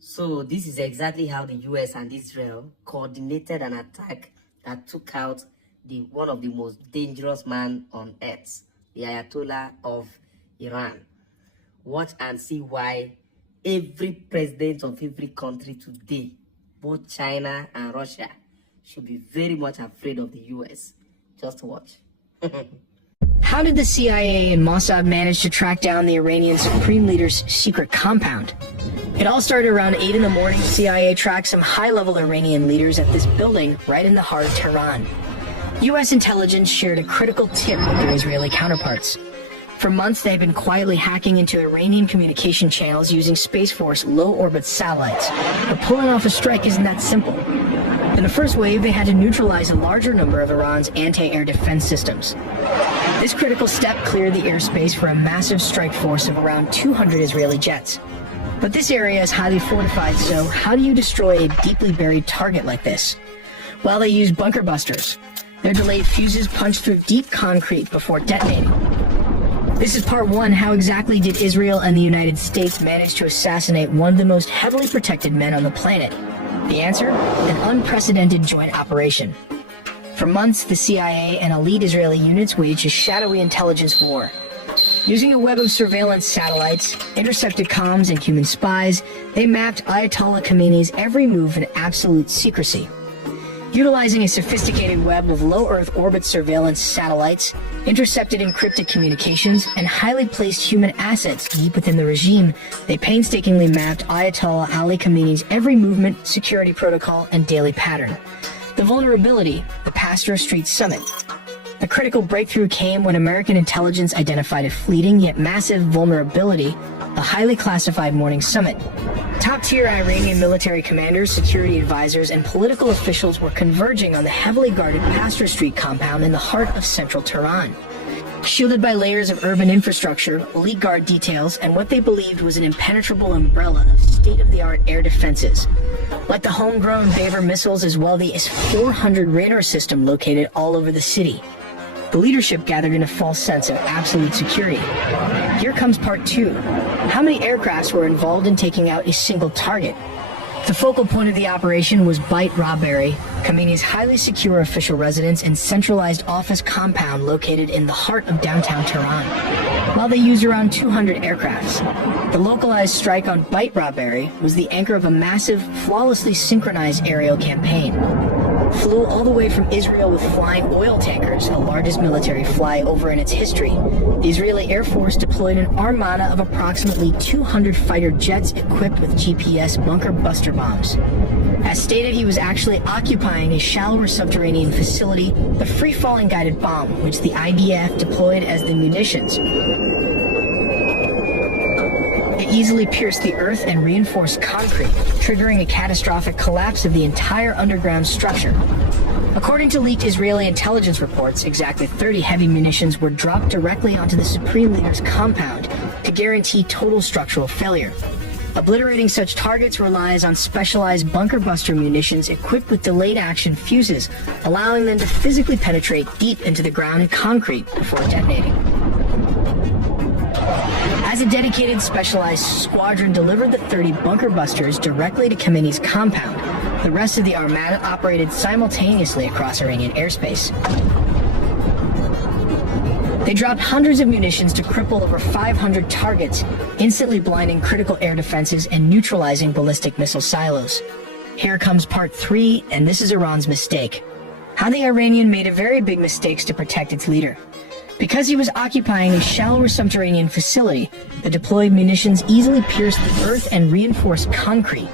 So this is exactly how the US and Israel coordinated an attack that took out one of the most dangerous man on earth, the Ayatollah of Iran. Watch and see why every president of every country today, both China and Russia, should be very much afraid of the US. Just watch. How did the CIA and Mossad manage to track down the Iranian Supreme Leader's secret compound? It all started around 8 in the morning. CIA tracked some high-level Iranian leaders at this building right in the heart of Tehran. U.S. intelligence shared a critical tip with their Israeli counterparts. For months, they've been quietly hacking into Iranian communication channels using Space Force low-orbit satellites. But pulling off a strike isn't that simple. In the first wave, they had to neutralize a larger number of Iran's anti-air defense systems. This critical step cleared the airspace for a massive strike force of around 200 Israeli jets. But this area is highly fortified, so how do you destroy a deeply buried target like this? Well, they use bunker busters. Their delayed fuses punch through deep concrete before detonating. This is part one. How exactly did Israel and the United States manage to assassinate one of the most heavily protected men on the planet? The answer? An unprecedented joint operation. For months, the CIA and elite Israeli units waged a shadowy intelligence war. Using a web of surveillance satellites, intercepted comms, and human spies, they mapped Ayatollah Khamenei's every move in absolute secrecy. Utilizing a sophisticated web of low Earth orbit surveillance satellites, intercepted encrypted communications, and highly placed human assets deep within the regime, they painstakingly mapped Ayatollah Ali Khamenei's every movement, security protocol, and daily pattern. The vulnerability, the Pasteur Street Summit. The critical breakthrough came when American intelligence identified a fleeting yet massive vulnerability, the highly classified Morning Summit. Top-tier Iranian military commanders, security advisors, and political officials were converging on the heavily guarded Pasteur Street compound in the heart of central Tehran. Shielded by layers of urban infrastructure, elite guard details, and what they believed was an impenetrable umbrella of state-of-the-art air defenses. Like the homegrown Baver missiles, as well as 400 radar system located all over the city. The leadership gathered in a false sense of absolute security. Here comes part two. How many aircrafts were involved in taking out a single target? The focal point of the operation was Beit Rabari, Khamenei's highly secure official residence and centralized office compound located in the heart of downtown Tehran. While they used around 200 aircrafts, the localized strike on Beit Rabari was the anchor of a massive, flawlessly synchronized aerial campaign. Flew all the way from Israel with flying oil tankers, the largest military flyover in its history. The Israeli Air Force deployed an armada of approximately 200 fighter jets equipped with GPS bunker buster bombs. As stated, he was actually occupying a shallower subterranean facility, the free-falling guided bomb, which the IDF deployed as the munitions. It easily pierced the earth and reinforced concrete, triggering a catastrophic collapse of the entire underground structure. According to leaked Israeli intelligence reports, exactly 30 heavy munitions were dropped directly onto the Supreme Leader's compound to guarantee total structural failure. Obliterating such targets relies on specialized bunker buster munitions equipped with delayed action fuses, allowing them to physically penetrate deep into the ground and concrete before detonating. As a dedicated specialized squadron delivered the 30 bunker busters directly to Khamenei's compound, the rest of the armada operated simultaneously across Iranian airspace. They dropped hundreds of munitions to cripple over 500 targets, instantly blinding critical air defenses and neutralizing ballistic missile silos. Here comes part three, and this is Iran's mistake. How the Iranian made a very big mistakes to protect its leader. Because he was occupying a shallower subterranean facility, the deployed munitions easily pierced the earth and reinforced concrete,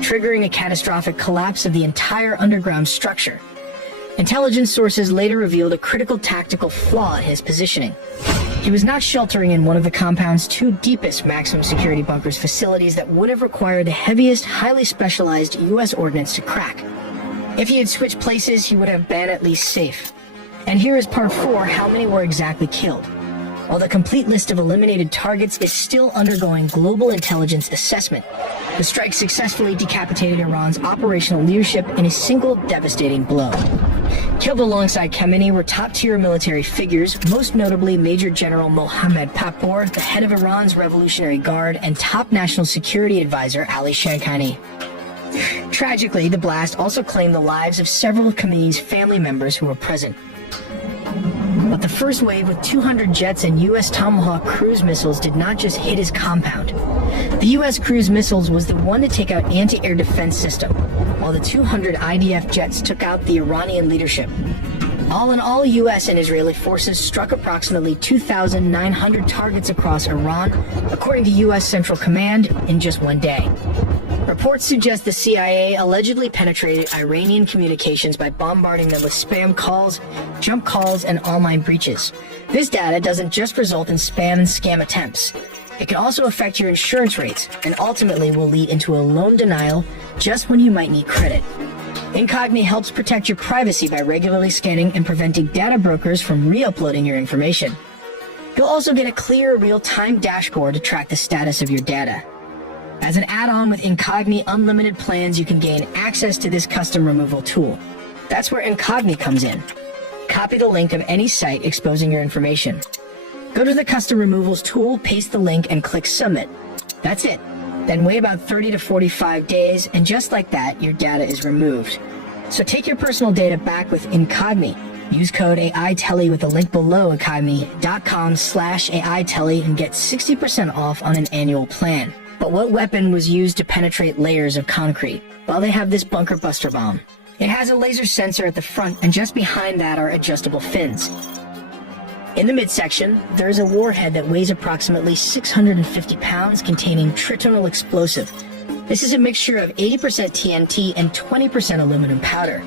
triggering a catastrophic collapse of the entire underground structure. Intelligence sources later revealed a critical tactical flaw in his positioning. He was not sheltering in one of the compound's two deepest maximum security bunkers facilities that would have required the heaviest, highly specialized U.S. ordnance to crack. If he had switched places, he would have been at least safe. And here is part four, how many were exactly killed. while the complete list of eliminated targets is still undergoing global intelligence assessment. The strike successfully decapitated Iran's operational leadership in a single devastating blow. Killed alongside Khamenei were top-tier military figures, most notably Major General Mohammad Pakpour, the head of Iran's Revolutionary Guard, and top national security advisor Ali Shamkhani. Tragically, the blast also claimed the lives of several of Khamenei's family members who were present. But the first wave with 200 jets and U.S. Tomahawk cruise missiles did not just hit his compound. The U.S. cruise missiles was the one to take out anti-air defense system, while the 200 IDF jets took out the Iranian leadership. All in all, U.S. and Israeli forces struck approximately 2,900 targets across Iran, according to U.S. Central Command, in just one day. Reports suggest the CIA allegedly penetrated Iranian communications by bombarding them with spam calls, jump calls, and online breaches. This data doesn't just result in spam and scam attempts. It can also affect your insurance rates and ultimately will lead into a loan denial just when you might need credit. Incogni helps protect your privacy by regularly scanning and preventing data brokers from re-uploading your information. You'll also get a clear, real-time dashboard to track the status of your data. As an add-on with Incogni Unlimited plans, you can gain access to this custom removal tool. That's where Incogni comes in. Copy the link of any site exposing your information. Go to the custom removals tool, paste the link, and click submit. That's it. Then wait about 30 to 45 days, and just like that, your data is removed. So take your personal data back with Incogni. Use code AITELLY with the link below incogni.com/AITELLY and get 60% off on an annual plan. But what weapon was used to penetrate layers of concrete? Well, they have this bunker buster bomb. It has a laser sensor at the front, and just behind that are adjustable fins. In the midsection, there is a warhead that weighs approximately 650 pounds containing tritonal explosive. This is a mixture of 80% TNT and 20% aluminum powder.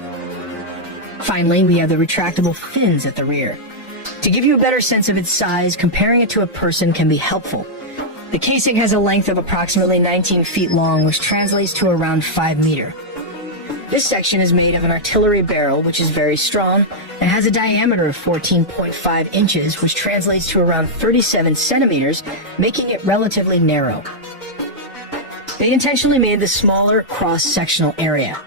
Finally, we have the retractable fins at the rear. To give you a better sense of its size, comparing it to a person can be helpful. The casing has a length of approximately 19 feet long, which translates to around 5 meters. This section is made of an artillery barrel, which is very strong, and has a diameter of 14.5 inches, which translates to around 37 centimeters, making it relatively narrow. They intentionally made the smaller cross-sectional area.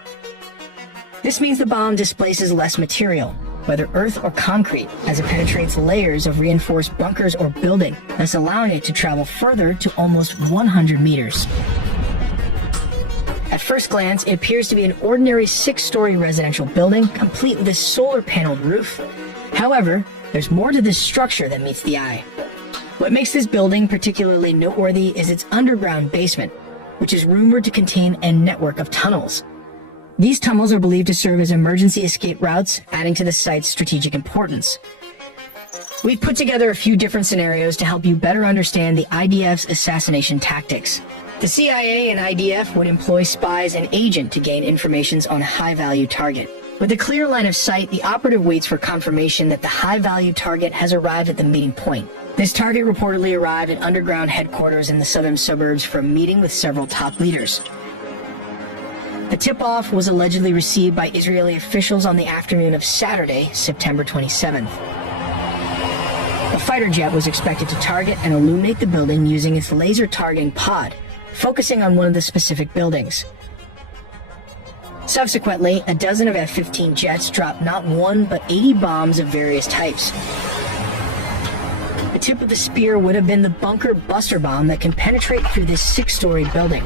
This means the bomb displaces less material, whether earth or concrete, as it penetrates layers of reinforced bunkers or building, thus allowing it to travel further to almost 100 meters. At first glance, it appears to be an ordinary 6-story residential building, complete with a solar-paneled roof. However, there's more to this structure than meets the eye. What makes this building particularly noteworthy is its underground basement, which is rumored to contain a network of tunnels. These tunnels are believed to serve as emergency escape routes, adding to the site's strategic importance. We've put together a few different scenarios to help you better understand the IDF's assassination tactics. The CIA and IDF would employ spies and agents to gain information on a high-value target. With a clear line of sight, the operative waits for confirmation that the high-value target has arrived at the meeting point. This target reportedly arrived at underground headquarters in the southern suburbs for a meeting with several top leaders. The tip-off was allegedly received by Israeli officials on the afternoon of Saturday, September 27th. A fighter jet was expected to target and illuminate the building using its laser targeting pod, focusing on one of the specific buildings. Subsequently, a dozen of F-15 jets dropped not one but 80 bombs of various types. The tip of the spear would have been the bunker buster bomb that can penetrate through this 6-story building,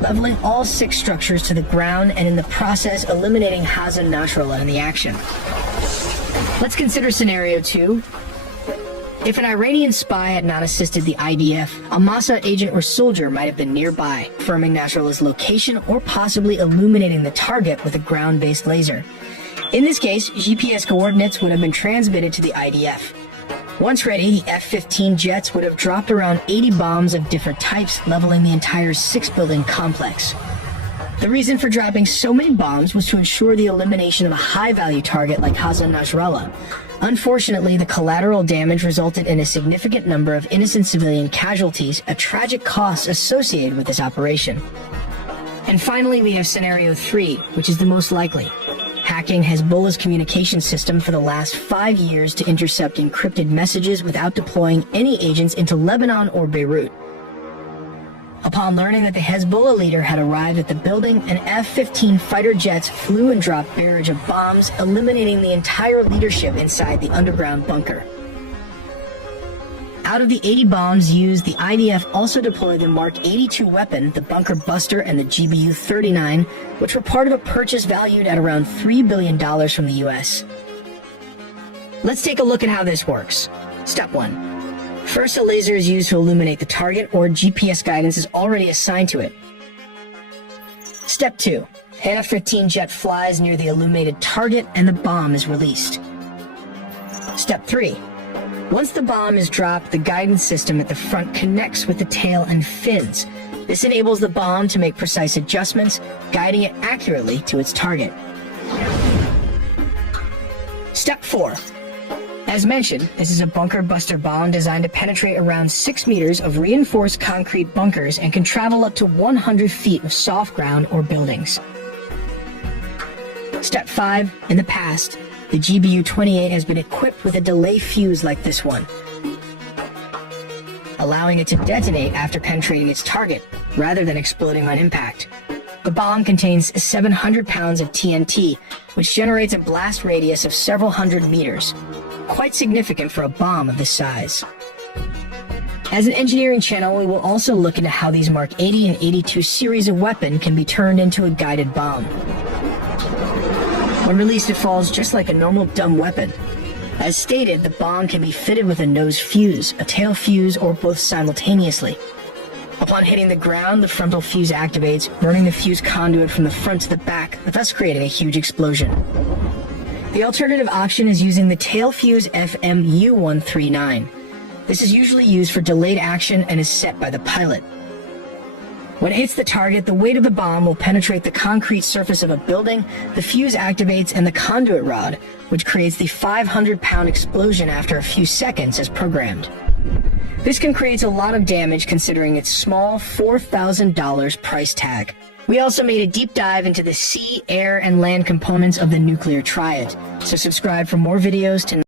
leveling all 6 structures to the ground and in the process eliminating Hassan Nasrallah in the action. Let's consider scenario 2. If an Iranian spy had not assisted the IDF, a Mossad agent or soldier might have been nearby, confirming Nasrallah's location or possibly illuminating the target with a ground-based laser. In this case, GPS coordinates would have been transmitted to the IDF. Once ready, the F-15 jets would have dropped around 80 bombs of different types, leveling the entire 6-building complex. The reason for dropping so many bombs was to ensure the elimination of a high-value target like Hassan Nasrallah. Unfortunately, the collateral damage resulted in a significant number of innocent civilian casualties, a tragic cost associated with this operation. And finally, we have scenario 3, which is the most likely. hacking Hezbollah's communication system for the last 5 years to intercept encrypted messages without deploying any agents into Lebanon or Beirut. Upon learning that the Hezbollah leader had arrived at the building, an F-15 fighter jets flew and dropped a barrage of bombs, eliminating the entire leadership inside the underground bunker. Out of the 80 bombs used, the IDF also deployed the Mark 82 weapon, the Bunker Buster, and the GBU-39, which were part of a purchase valued at around $3 billion from the U.S. Let's take a look at how this works. Step 1. First, a laser is used to illuminate the target, or GPS guidance is already assigned to it. Step 2. An F-15 jet flies near the illuminated target and the bomb is released. Step 3. Once the bomb is dropped, the guidance system at the front connects with the tail and fins. This enables the bomb to make precise adjustments, guiding it accurately to its target. Step 4. As mentioned, this is a bunker buster bomb designed to penetrate around 6 meters of reinforced concrete bunkers and can travel up to 100 feet of soft ground or buildings. Step 5. In the past, the GBU-28 has been equipped with a delay fuse like this one, allowing it to detonate after penetrating its target, rather than exploding on impact. The bomb contains 700 pounds of TNT, which generates a blast radius of several hundred meters, quite significant for a bomb of this size. As an engineering channel, we will also look into how these Mark 80 and 82 series of weapon can be turned into a guided bomb. When released, it falls just like a normal dumb weapon. As stated, the bomb can be fitted with a nose fuse, a tail fuse, or both simultaneously. Upon hitting the ground, the frontal fuse activates, burning the fuse conduit from the front to the back, thus creating a huge explosion. The alternative option is using the tail fuse FMU-139. This is usually used for delayed action and is set by the pilot. When it hits the target, the weight of the bomb will penetrate the concrete surface of a building, the fuse activates, and the conduit rod, which creates the 500-pound explosion after a few seconds as programmed. This can create a lot of damage considering its small $4,000 price tag. We also made a deep dive into the sea, air, and land components of the nuclear triad, so subscribe for more videos to